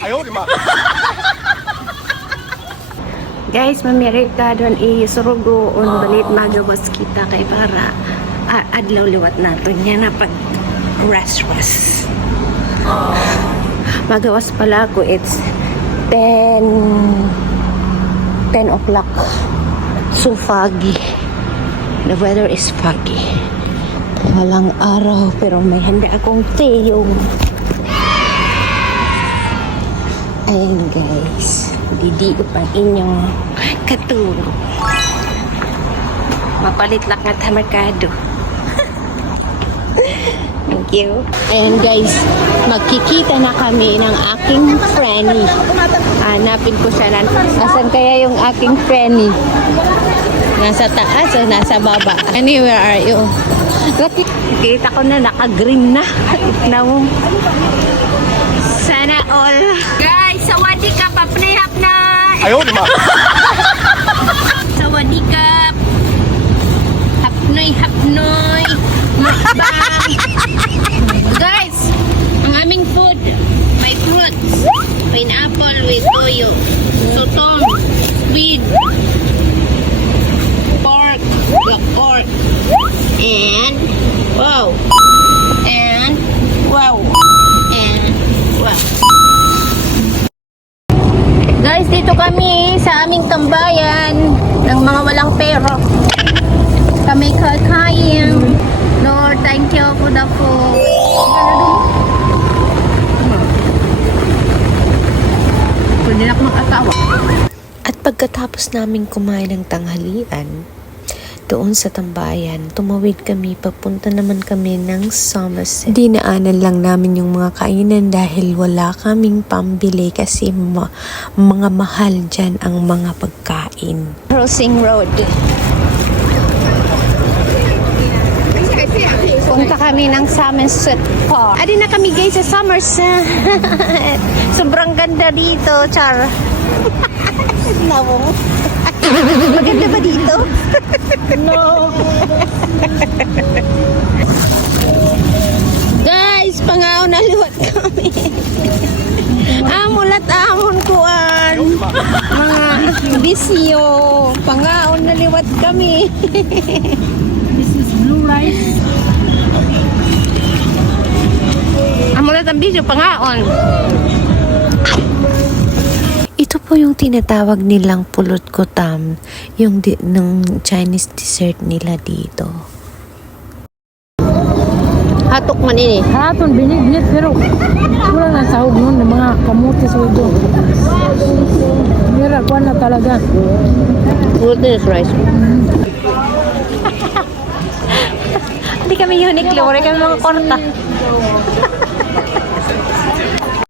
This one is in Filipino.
Ayaw, di ba? Guys, mamirita doon isurugo on balit magawas kita kay para adlaw liwat nato niya na pag ras. Magawas pala ako, it's 10 o'clock. So foggy. The weather is foggy. Walang araw pero may handa akong teyong. Ayan guys, didiop ang inyong katulog. Mapalit lang nga sa merkado. Thank you. Ayan guys, magkikita na kami ng aking Frenny. Hanapin ko siya na. Asan kaya yung aking Frenny? Nasa taas o nasa baba? Annie, where are you? Kita ko na naka-green na. Tignan mo. Sana all. Guys, sawadee ka, papnihap na. Ayaw, di ba? Sawadee ka. Hapnoy. Mukbang. Guys, ang aming food, may fruits, pineapple with toyo, sotong, squid, pork, black pork, and wow. Guys, dito kami sa aming tambayan ng mga walang pera. Kami kakain. Lord, thank you for the food. Pwede na ako mag-asawa. At pagkatapos namin kumain ng tanghalian, doon sa tambayan, tumawid kami, papunta naman kami ng Somerset. Dinaanan lang namin yung mga kainan dahil wala kaming pambili kasi mga mahal dyan ang mga pagkain. Crossing Road. Punta kami ng Somerset Park. Adi na kami guys sa Somerset. Sobrang ganda dito, char. Nawong. Maganda ba dito? No. Guys, pangaon na liwat kami. Amulat amon kuan. Mga bisyo. Pangaon na liwat kami. This is blue rice. Amulat ang bisyo, pangaon. Ito po yung tinatawag nilang pulot kotam, yung ng Chinese dessert nila dito. Hatok man ini. Haton biniglit pero wala na sahog nun ng mga kamuti sa udo. Mira ko na talaga. Glutinous rice. Hindi kami Uniqlo, kami mga korta.